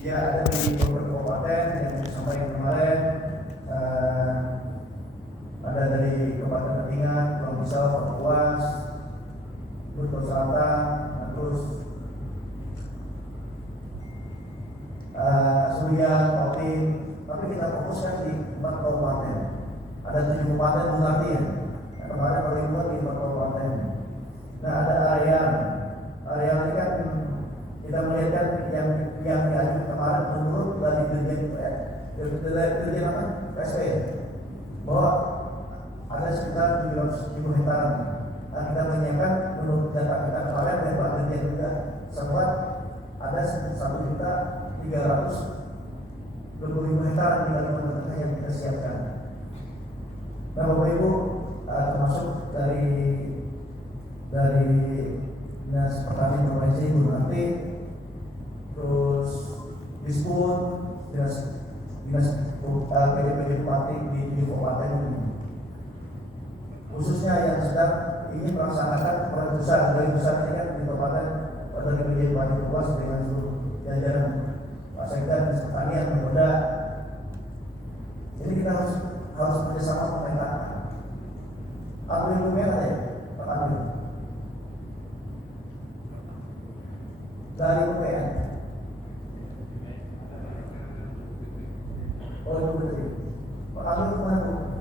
Ya, ada di beberapa kabupaten yang sampai kemarin ada dari Kabupaten Katingan, Pulau Misau, Kapuas, Bogor Selatan, terus Surya, Kaltim. Tapi kita fokuskan di 4 kabupaten. Ada 7 kabupaten berarti ya. Kemarin paling buat di 4 kabupaten. Nah, ada area ini kan kita melihat yang diajukan kemarin menurut dari Dirjen PSP bahwa ada sekitar 700.000 hektar. Nah, kita menyiapkan menurut data kita kemarin dari Pak Dirjen juga sempat ada 1.320.000 hektar di Kalimantan Tengah yang kita siapkan. Nah, Bapak Ibu, termasuk dari Dinas Pertanian Provinsi Bupati, terus Dispun, Dinas PDPD Bupati di kabupaten ini, khususnya yang sedang ingin melaksanakan proyek besar ini kan di kabupaten pada PDPD Bupati Luas dengan seluruh jajaran Pak Sekda Dinas Pertanian Pemuda. Jadi kita harus bekerjasama pemerintah. Ambil merah ya, Pak Ambil. Dari UPN. Oh, itu betul. Pak Ambil kemana Bu?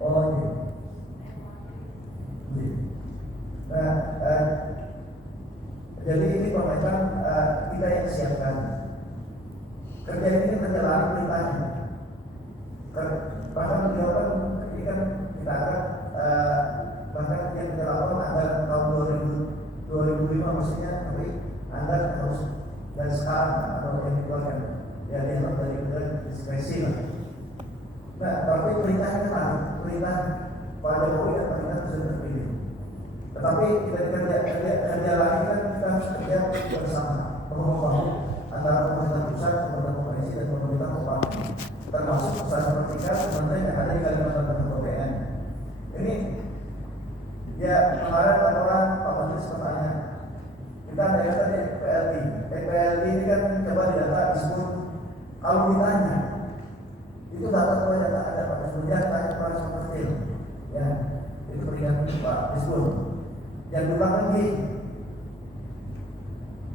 Oh, iya. Nah, jadi ini pemerintah kita yang siapkan. Kerja ini kerja lain beritanya. Bahkan beliau kan ini kan kita akan bahkan yang kita lakukan ada tahun 2005 maksudnya, tapi Anda harus dari sekarang atau yang dikeluarkan ya dianggap dari diskresi lah. Nah, tapi perintahnya kan perintah Pak Jokowi dan perintah sudah terpilih. Tetapi kita kerja lagi kan kita harus kerja bersama, bahu-bahu antara pemerintah pusat, pemerintah provinsi dan pemerintah kabupaten, termasuk usaha vertikal kementerian yang ada di Kalimantan Tengah UPN. Ini ya kemarin laporan Pak Menteri bertanya, kita ada yang tadi PLD ini kan coba didata disebut, kalau ditanya itu data ada Pak Presiden tanya orang kecil, ya itu peringatan Pak disebut. Yang diulang lagi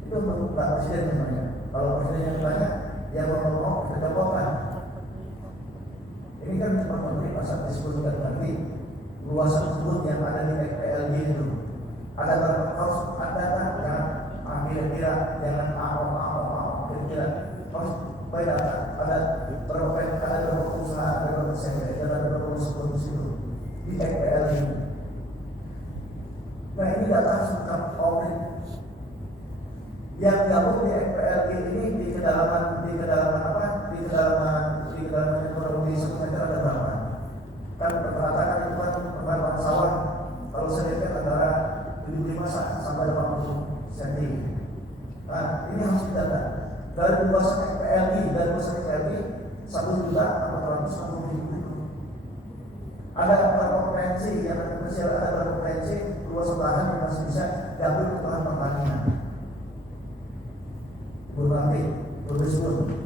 itu untuk Pak Presiden namanya. Kalau Presiden yang tanya, ya mau kita cobakan. Ini kan Pak Menteri pasal disebutkan tadi luasan tersebut yang ada di PLG itu. Ada harus ada kan? Kira-kira jangan kira-kira harus baik ada berapa usaha, ada berapa persen, ada berapa produksi itu di PLG. Nah, ini data harus tetap audit. Yang gabung di PLG ini di kedalaman kurang lebih 1 meter ada berapa? Kan rata-rata kan itu kan permukaan sawah kalau sedikit antara 75 sampai 80 cm. Nah, ini harus didata. Dari luasan PLG 1.460.000. Ada beberapa potensi yang kecil, ada beberapa potensi luas lahan yang masih bisa gabung ke lahan pertanian. Bupati,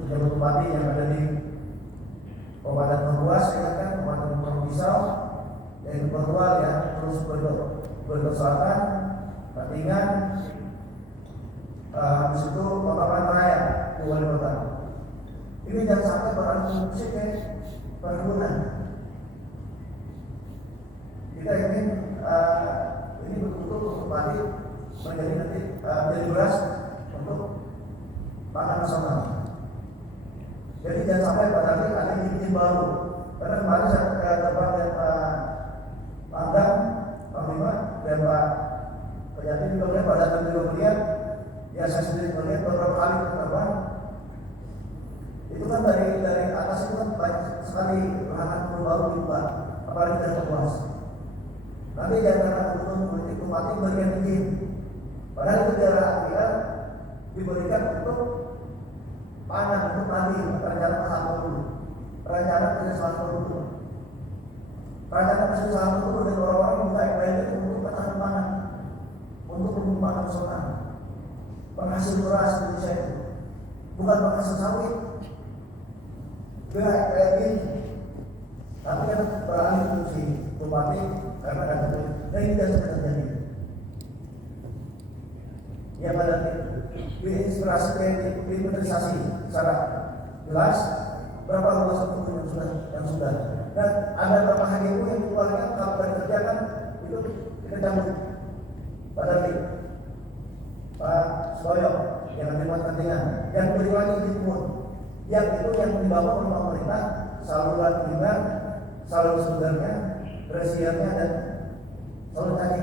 Jabat Bupati yang ada di Kabupaten Kapuas, kan Kabupaten Pulau Misau, yang Berwal ya, terus Bogor Selatan, Katingan, habis itu Kota Raya, Wali Kota. Ini jangan sampai beralih fungsi ke perkebunan. Kita ingin ini betul-betul tadi menjadi nanti menjadi beras untuk pangan nasional. Jadi jangan sampai pada nanti ada izin baru. Karena kemarin saya dapat dari Pak Pangdam, Pak Bima, dan Pak Penyati juga melihat pada tahun 2000 ya saya sendiri melihat beberapa kali terbang. Itu kan dari atas itu kan banyak sekali lahan baru dibuat, apalagi dari luas. Nanti jangan karena kebutuhan politik bupati berikan izin. Padahal itu daerah diberikan untuk pangan, untuk tadi perencanaan tahap dulu, perencanaan kesehatan dulu, perencanaan kesehatan dulu dan orang-orang yang baik itu untuk ketahanan pangan, untuk pengembangan nasional. penghasil beras di Indonesia itu, bukan penghasil sawit. Kayak gini. Tapi kan beralih fungsi bupati karena ada nah ini tidak terjadi. Ya pada inspirasi implementasi secara jelas berapa luas yang sudah dan ada berapa HGU yang dikeluarkan kalau dikerjakan itu kita cabut pada Pak Soyo yang dibuat nantinya yang beri lagi di Timur yang itu yang dibawa oleh pemerintah saluran kita saluran sumbernya resiliennya dan saluran tadi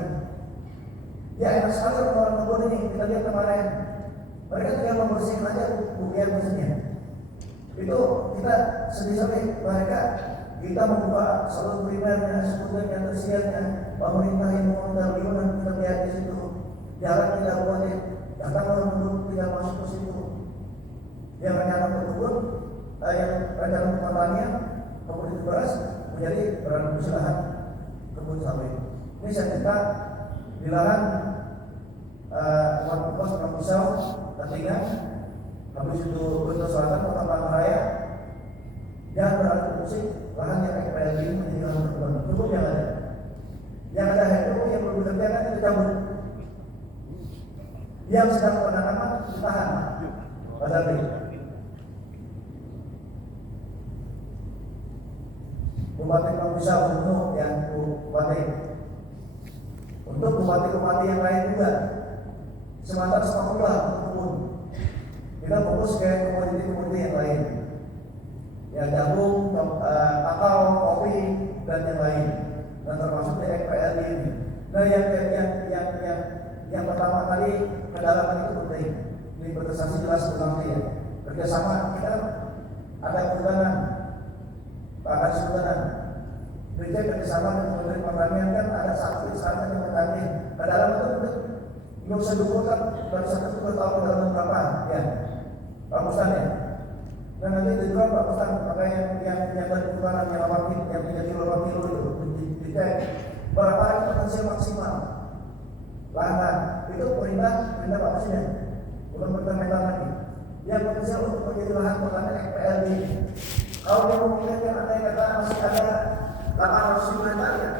ya enak sekali orang kebun ini kita lihat kemarin mereka tinggal membersihkan aja bukian mesinnya itu kita sedih-sedih mereka kita membuka saluran primernya sekundernya resiliennya pemerintah yang mengontrol gimana kita lihat di situ jalan tidak boleh datang orang kebun tidak masuk ke situ yang rencana kebun yang rencana pertanian komoditi beras menjadi lahan kebun sawit. Ini saya minta di lahan Warung Pos Pisau Ketingan habis itu Bentuk Selatan Kota Palangkaraya yang beralih fungsi lahan yang PLD menjadi lahan kebun. Kebun yang ada HMO yang belum dikerjakan itu cabut. Yang sedang penanaman ditahan. Padahal Bupati Pisau untuk yang Bupati untuk bupati-bupati yang lain juga semata sekolah kebun kita fokus ke komoditi-komoditi yang lain ya jagung, kakao, kopi dan yang lain dan termasuk PLD ini. Nah yang pertama tadi kedalaman itu penting ini berdasarkan jelas ulang ya kerjasama kita ada kebutuhan bahkan sebulan berita kerjasama dengan Kementerian Pertanian kan ada satu istana yang bertani. Dalam itu nggak usah diukurkan dari 1 tahun dalam berapa ya, Pak Mustan ya. Dan nanti juga Pak Mustan pakai yang dari ukuran yang 8 kilo, yang 3 kilo 8 kilo itu dicek berapa potensial maksimal lahan itu perintah Pak Presiden bukan perintah Mentan lagi. Yang potensial untuk menjadi lahan pertanian PLD. Kalau dia memungkinkan ada yang kata masih ada 800 hektar ya,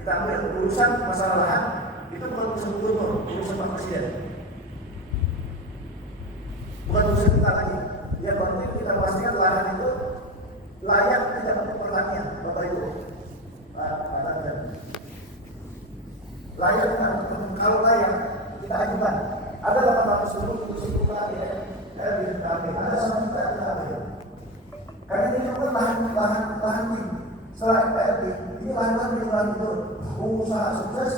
kita ambil urusan masalah lahan itu bukan urusan gubernur, urusan Pak Presiden. Bukan urusan kita lagi. Yang penting kita pastikan lahan itu layak tidak untuk pertanian, Bapak Ibu. Katakan. Layak kalau layak kita ajukan. Ada 800 dulu untuk situ lagi ya. Ada sama kita ambil. Karena ini kan lahan tinggi. Setelah PLD, ini lahan itu pengusaha sukses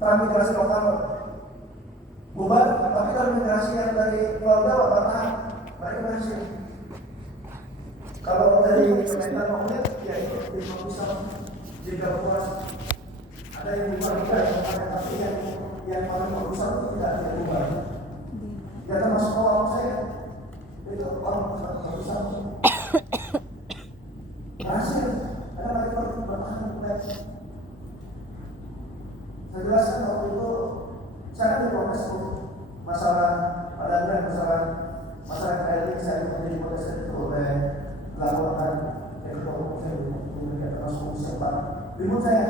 transmigrasi lokal bubar, tapi transmigrasi yang dari Pulau Jawa Barat mereka berhasil. Kalau dari Kementerian Pertanian, ya itu bisa jika puas ada yang bubar juga tapi yang paling berusaha itu tidak bubar. Karena masuk awal saya itu orang berusaha berhasil. Karena mereka bertahan saya jelaskan waktu itu saya diprotes masalah masalah KLD saya menjadi protes itu oleh laporan ekonomi saya memberikan transformasi Pak. Bingung saya,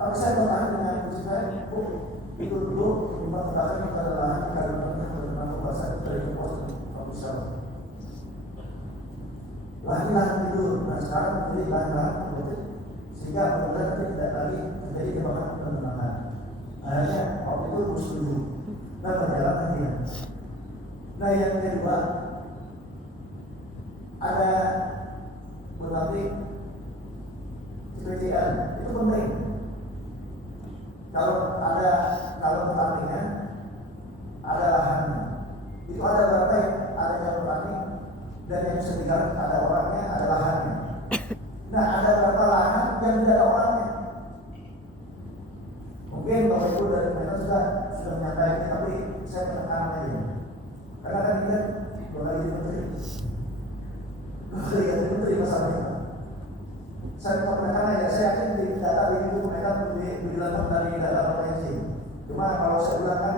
tapi saya bertahan dengan prinsip saya itu dulu memang katakan kepada lahan karena tentang bahasa dari kekuasaan besar. Lahan itu, nah sekarang menjadi lahan sehingga benar-benar tidak lagi terjadi kebakaran penanaman. Akhirnya waktu itu setuju dan berjalan dia. Nah yang kedua ada melalui kebijakan itu penting. Kalau petaninya ada lahannya, itu ada berapa yang ada yang petani dan yang bisa digarap ada orangnya, ada lahannya. Nah ada berapa lahan yang tidak ada orangnya. Mungkin Bapak Ibu dari mereka sudah menyampaikan, tapi saya menekan aja. Karena kan ini lagi menteri masalahnya. Saya menekan aja, saya yakin di data itu mereka dibilang dari data potensi. Cuma kalau saya bilang kan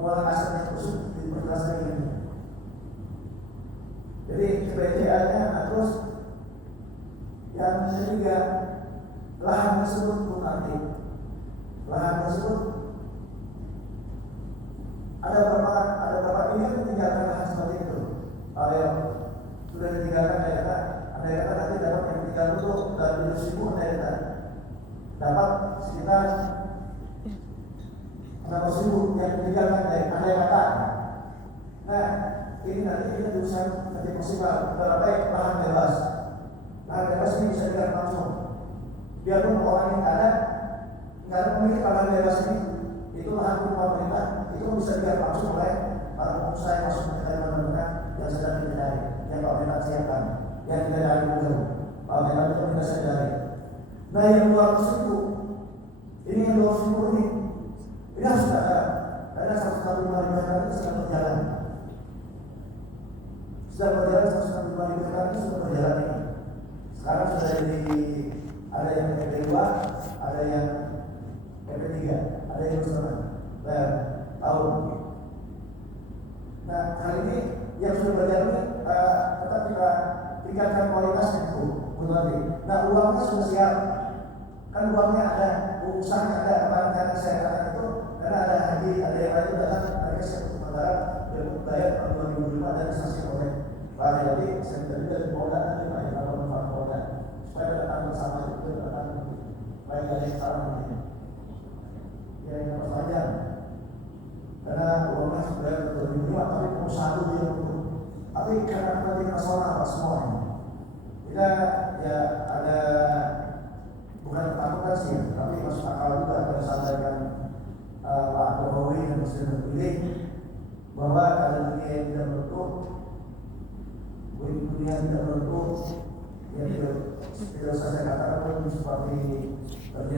mulai asetnya kusut diperjelaskan ini. Jadi KPJA-nya, terus yang ketiga, lahan tersebut pun nanti, lahan tersebut ada berapa ini meninggalkan lahan seperti itu. Kalau yang sudah ditinggalkan daerah, ada yang nanti dapat yang 30 dan 7.000 daerah dapat sekitar 600.000 yang ditinggalkan dari ada yang kata. Nah, ini nanti kita berusaha nanti maksimal berapa lahan bebas. Lahan bebas ini bisa dilihat langsung. Biarpun orang yang nggak ada pemilik lahan bebas ini, itu lahan pemerintah, itu bisa dilihat langsung oleh para pengusaha yang masuk ke dalam menengah yang sedang kita cari, yang pemerintah siapkan, yang tidak ada dulu. Pemerintah itu kita sadari. Nah, yang 200.000 ini yang 200.000 ini harus ada 145.000 hektar itu sedang berjalan. Sudah berjalan 145.000 hektar itu sudah berjalan ini. Sekarang sudah ada yang PP2, ada yang PP3, ada yang bersama tahun. Nah, kali ini yang sudah berjalan tetap kita tingkatkan kualitasnya itu, nanti. Nah, uangnya sudah siap. Kan uangnya ada, usahanya ada, kemarin saya katakan itu karena ada haji, ada yang lain itu datang, mereka siap untuk bayar tahun 2005 dan disaksikan oleh Pak Haji. Saya minta juga dari Polda nanti Pak yang lakukan Pak Polda supaya datang bersama itu datang supaya tidak ada yang salah nanti. Ya, yang pertanyaan karena uangnya sudah 2005 tapi pengusaha itu dia untuk tapi karena kepentingan nasional apa semuanya kita ya ada bukan ketakutan sih, tapi masuk akal juga pada sampaikan Pak Jokowi dan Presiden terpilih bahwa kalau dunia tidak menutup, dunia tidak menutup, ya tidak usah saya katakan pun seperti terjadi.